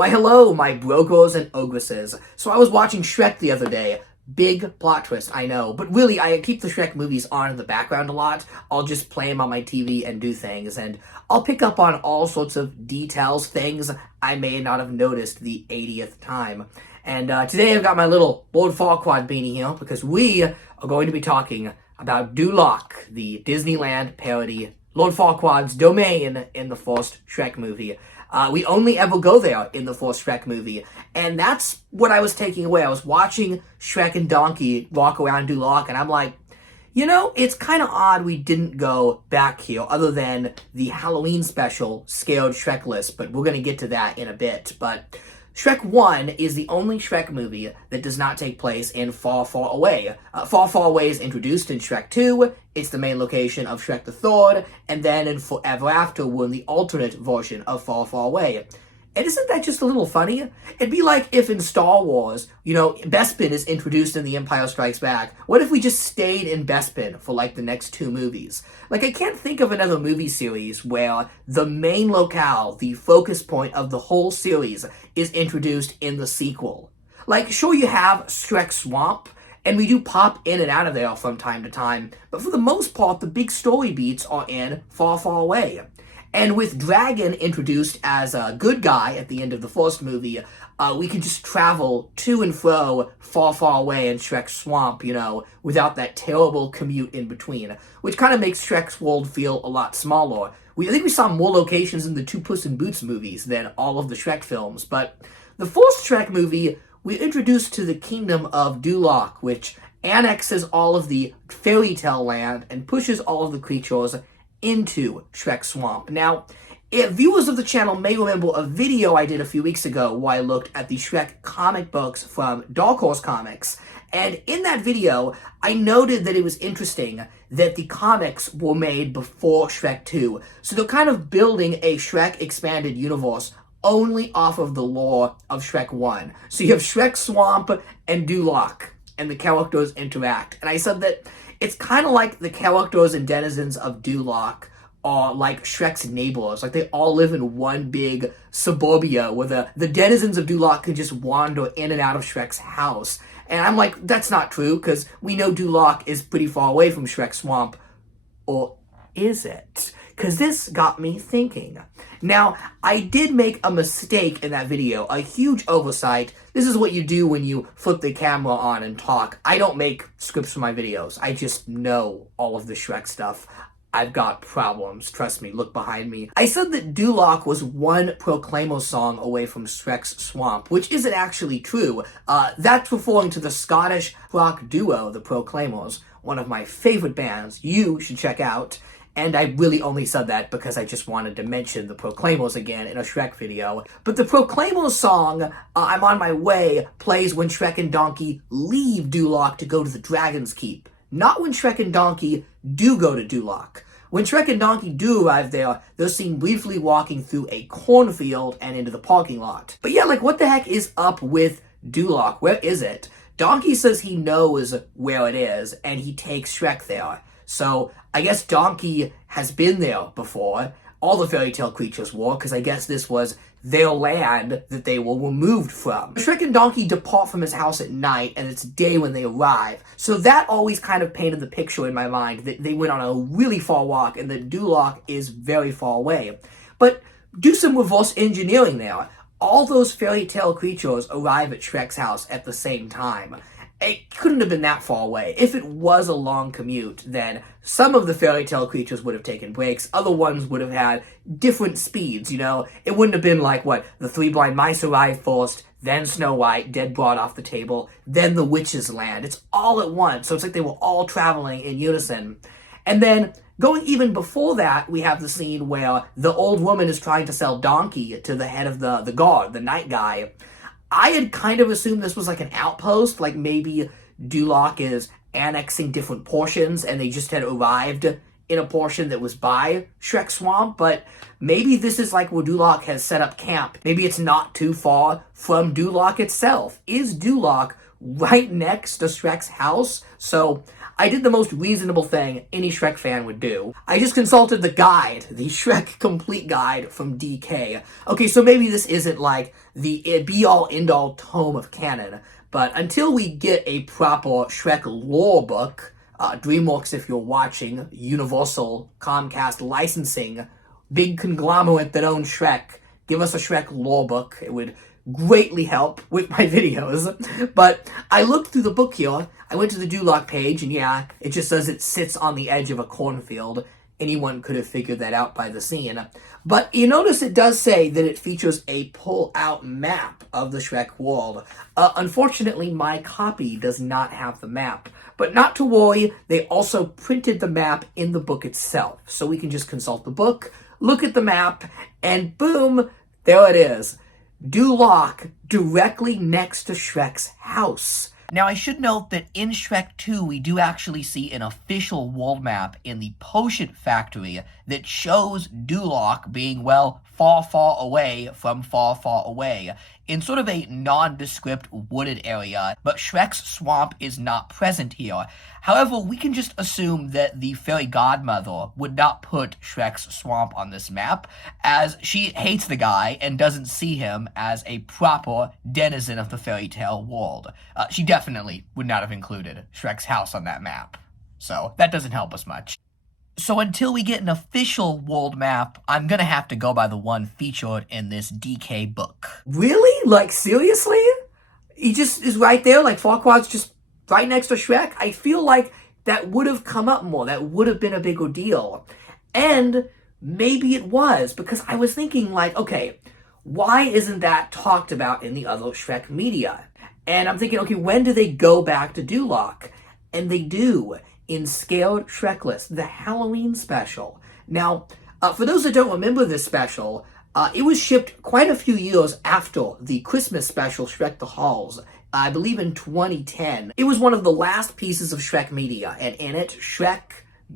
Why hello, my brokers and ogresses. So I was watching Shrek the other day. Big plot twist, I know. But really, I keep the Shrek movies on in the background a lot. I'll just play them on my TV and do things. And I'll pick up on all sorts of details, things I may not have noticed the 80th time. And today I've got my little Lord Farquaad beanie here because we are going to be talking about Duloc, the Disneyland parody, Lord Farquaad's domain in the first Shrek movie. We only ever go there in the first Shrek movie, and that's what I was taking away. I was watching Shrek and Donkey walk around Duloc, and I'm like, you know, it's kind of odd we didn't go back here, other than the Halloween special, Scared Shrekless, but we're going to get to that in a bit. But Shrek 1 is the only Shrek movie that does not take place in Far, Far Away. Far, Far Away is introduced in Shrek 2, it's the main location of Shrek the Third, and then in Forever After, we're in the alternate version of Far, Far Away. And isn't that just a little funny? It'd be like if in Star Wars, you know, Bespin is introduced in The Empire Strikes Back. What if we just stayed in Bespin for like the next two movies? Like, I can't think of another movie series where the main locale, the focus point of the whole series, is introduced in the sequel. Like, sure, you have Shrek Swamp, and we do pop in and out of there from time to time, but for the most part, the big story beats are in Far, Far Away. And with Dragon introduced as a good guy at the end of the first movie, we can just travel to and fro far, far away in Shrek's swamp, you know, without that terrible commute in between, which kind of makes Shrek's world feel a lot smaller. I think we saw more locations in the Two Puss in Boots movies than all of the Shrek films, but the first Shrek movie, we're introduced to the kingdom of Duloc, which annexes all of the fairy tale land and pushes all of the creatures into Shrek Swamp. Now, if viewers of the channel may remember a video I did a few weeks ago where I looked at the Shrek comic books from Dark Horse Comics, and in that video, I noted that it was interesting that the comics were made before Shrek 2, so they're kind of building a Shrek expanded universe only off of the lore of Shrek 1. So you have Shrek Swamp and Duloc, and the characters interact. And I said that it's kind of like the characters and denizens of Duloc are like Shrek's neighbors. Like, they all live in one big suburbia where the denizens of Duloc can just wander in and out of Shrek's house. And I'm like, that's not true, because we know Duloc is pretty far away from Shrek Swamp. Or is it? Because this got me thinking. Now, I did make a mistake in that video, a huge oversight. This is what you do when you flip the camera on and talk. I don't make scripts for my videos. I just know all of the Shrek stuff. I've got problems, trust me, look behind me. I said that Duloc was one Proclaimo song away from Shrek's Swamp, which isn't actually true. That's referring to the Scottish rock duo, the Proclaimers, one of my favorite bands you should check out. And I really only said that because I just wanted to mention the Proclaimers again in a Shrek video. But the Proclaimers song, I'm on my way, plays when Shrek and Donkey leave Duloc to go to the Dragon's Keep. Not when Shrek and Donkey do go to Duloc. When Shrek and Donkey do arrive there, they're seen briefly walking through a cornfield and into the parking lot. But yeah, like, what the heck is up with Duloc? Where is it? Donkey says he knows where it is, and he takes Shrek there. So I guess Donkey has been there before. All the fairy tale creatures were, because I guess this was their land that they were removed from. Shrek and Donkey depart from his house at night, and it's day when they arrive. So that always kind of painted the picture in my mind that they went on a really far walk, and that Duloc is very far away. But do some reverse engineering there. All those fairy tale creatures arrive at Shrek's house at the same time. It couldn't have been that far away. If it was a long commute, then some of the fairy tale creatures would have taken breaks. Other ones would have had different speeds, you know? It wouldn't have been like, what, the Three Blind Mice arrived first, then Snow White, dead brought off the table, then the witches land. It's all at once, so it's like they were all traveling in unison. And then, going even before that, we have the scene where the old woman is trying to sell Donkey to the head of the guard, the night guy. I had kind of assumed this was like an outpost, like maybe Duloc is annexing different portions and they just had arrived in a portion that was by Shrek Swamp, but maybe this is like where Duloc has set up camp. Maybe it's not too far from Duloc itself. Is Duloc right next to Shrek's house? So I did the most reasonable thing any Shrek fan would do. I just consulted the guide, the Shrek Complete Guide from DK. Okay, so maybe this isn't like the be-all, end-all tome of canon, but until we get a proper Shrek lore book, DreamWorks, if you're watching, Universal, Comcast licensing, big conglomerate that owns Shrek, give us a Shrek lore book. It would greatly help with my videos. But I looked through the book here. I went to the Duloc page, and yeah, it just says it sits on the edge of a cornfield. Anyone could have figured that out by the scene. But you notice it does say that it features a pull-out map of the Shrek world. Unfortunately, my copy does not have the map. But not to worry, they also printed the map in the book itself. So we can just consult the book, look at the map, and boom, there it is. Duloc, directly next to Shrek's house. Now, I should note that in Shrek 2, we do actually see an official world map in the potion factory that shows Duloc being, well, far, far away from far, far away, in sort of a nondescript wooded area, but Shrek's swamp is not present here. However, we can just assume that the fairy godmother would not put Shrek's swamp on this map, as she hates the guy and doesn't see him as a proper denizen of the fairy tale world. She definitely would not have included Shrek's house on that map, so that doesn't help us much. So until we get an official world map, I'm gonna have to go by the one featured in this DK book. Really? Like, seriously? He just is right there, like Farquaad's just right next to Shrek? I feel like that would have come up more. That would have been a bigger deal. And maybe it was, because I was thinking, like, okay, why isn't that talked about in the other Shrek media? And I'm thinking, okay, when do they go back to Duloc? And they do, in Scared Shrekless, the Halloween special. Now, for those that don't remember this special, it was shipped quite a few years after the Christmas special, Shrek the Halls, I believe in 2010. It was one of the last pieces of Shrek media, and in it, Shrek,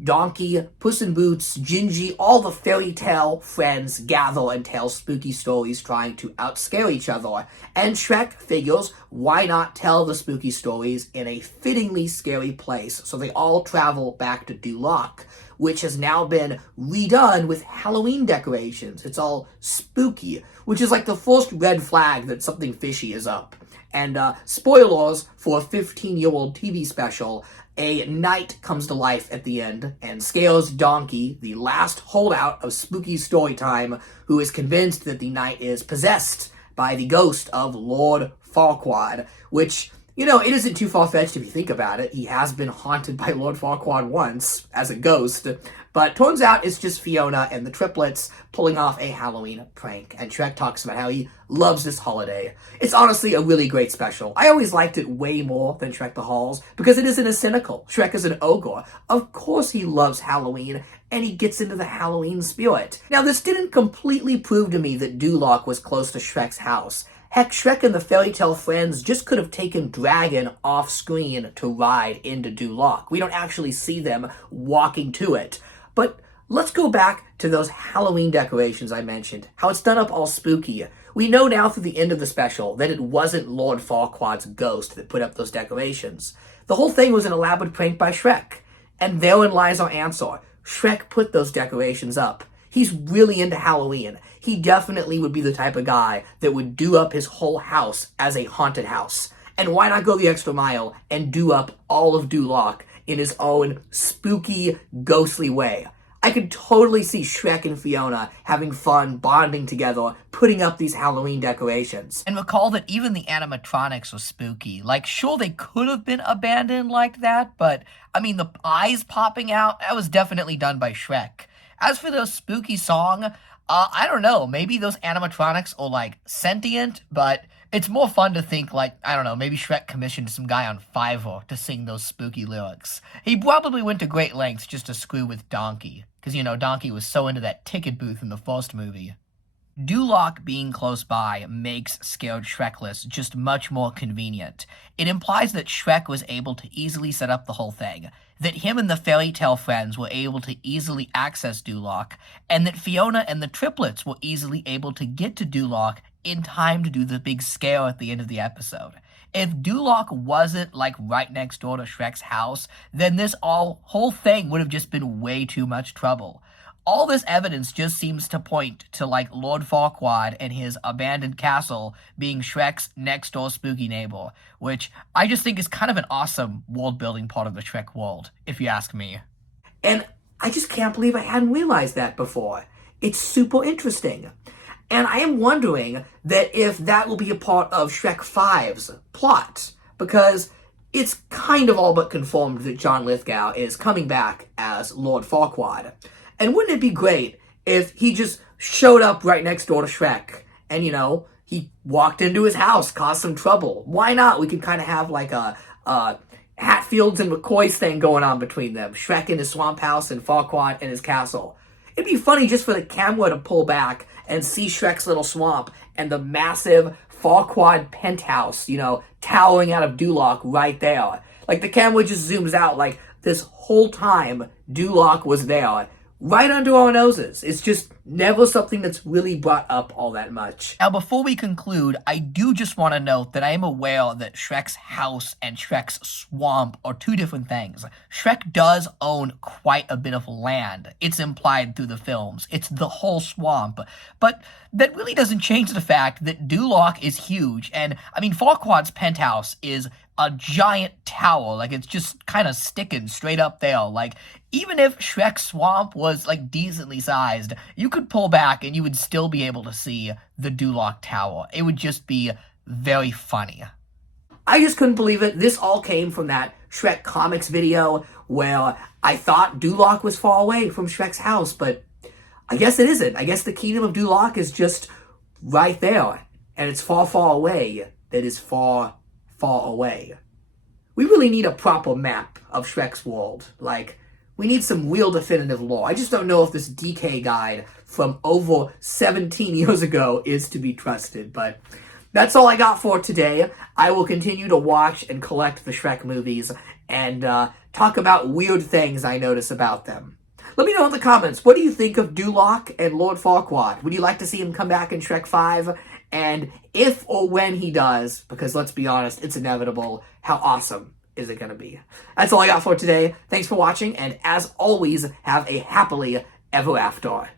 Donkey, Puss in Boots, Gingy, all the fairy tale friends gather and tell spooky stories trying to outscare each other. And Shrek figures, why not tell the spooky stories in a fittingly scary place? So they all travel back to Duloc, which has now been redone with Halloween decorations. It's all spooky, which is like the first red flag that something fishy is up. And spoilers for a 15-year-old TV special, a knight comes to life at the end and scares Donkey, the last holdout of spooky story time, who is convinced that the knight is possessed by the ghost of Lord Farquaad, which, you know, it isn't too far-fetched if you think about it. He has been haunted by Lord Farquaad once as a ghost, but turns out it's just Fiona and the triplets pulling off a Halloween prank, and Shrek talks about how he loves this holiday. It's honestly a really great special. I always liked it way more than Shrek the Halls, because it isn't as cynical. Shrek is an ogre. Of course he loves Halloween, and he gets into the Halloween spirit. Now, this didn't completely prove to me that Duloc was close to Shrek's house. Heck, Shrek and the fairy tale friends just could have taken Dragon off screen to ride into Duloc. We don't actually see them walking to it. But let's go back to those Halloween decorations I mentioned, how it's done up all spooky. We know now through the end of the special that it wasn't Lord Farquaad's ghost that put up those decorations. The whole thing was an elaborate prank by Shrek. And therein lies our answer. Shrek put those decorations up. He's really into Halloween. He definitely would be the type of guy that would do up his whole house as a haunted house. And why not go the extra mile and do up all of Duloc in his own spooky, ghostly way? I could totally see Shrek and Fiona having fun, bonding together, putting up these Halloween decorations. And recall that even the animatronics were spooky. Like, sure, they could have been abandoned like that, but, I mean, the eyes popping out, that was definitely done by Shrek. As for the spooky song, I don't know, maybe those animatronics are, like, sentient, but it's more fun to think, like, I don't know, maybe Shrek commissioned some guy on Fiverr to sing those spooky lyrics. He probably went to great lengths just to screw with Donkey, because, you know, Donkey was so into that ticket booth in the first movie. Duloc being close by makes Scared Shrekless just much more convenient. It implies that Shrek was able to easily set up the whole thing, that him and the fairy tale friends were able to easily access Duloc, and that Fiona and the triplets were easily able to get to Duloc in time to do the big scare at the end of the episode. If Duloc wasn't like right next door to Shrek's house, then this whole thing would have just been way too much trouble. All this evidence just seems to point to like Lord Farquaad and his abandoned castle being Shrek's next door spooky neighbor, which I just think is kind of an awesome world building part of the Shrek world, if you ask me. And I just can't believe I hadn't realized that before. It's super interesting. And I am wondering that if that will be a part of Shrek 5's plot, because it's kind of all but confirmed that John Lithgow is coming back as Lord Farquaad. And wouldn't it be great if he just showed up right next door to Shrek and, he walked into his house, caused some trouble? Why not? We could kind of have like a Hatfields and McCoys thing going on between them. Shrek in his swamp house and Farquaad in his castle. It'd be funny just for the camera to pull back and see Shrek's little swamp and the massive Farquaad penthouse, towering out of Duloc right there. Like the camera just zooms out like this whole time Duloc was there. Right under our noses. It's just never something that's really brought up all that much. Now, before we conclude, I do just want to note that I am aware that Shrek's house and Shrek's swamp are two different things. Shrek does own quite a bit of land. It's implied through the films. It's the whole swamp. But that really doesn't change the fact that Duloc is huge. And, Farquaad's penthouse is a giant tower. Like, it's just kind of sticking straight up there. Like, even if Shrek's swamp was, decently sized, you could pull back and you would still be able to see the Duloc Tower. It would just be very funny. I just couldn't believe it. This all came from that Shrek comics video where I thought Duloc was far away from Shrek's house, but I guess it isn't. I guess the kingdom of Duloc is just right there, and it's far, far away. That is far, far away. We really need a proper map of Shrek's world. We need some real definitive lore. I just don't know if this DK guide from over 17 years ago is to be trusted, but that's all I got for today. I will continue to watch and collect the Shrek movies and talk about weird things I notice about them. Let me know in the comments, what do you think of Duloc and Lord Farquaad? Would you like to see him come back in Shrek 5? And if or when he does, because let's be honest, it's inevitable, how awesome is it going to be? That's all I got for today. Thanks for watching, and as always, have a happily ever after.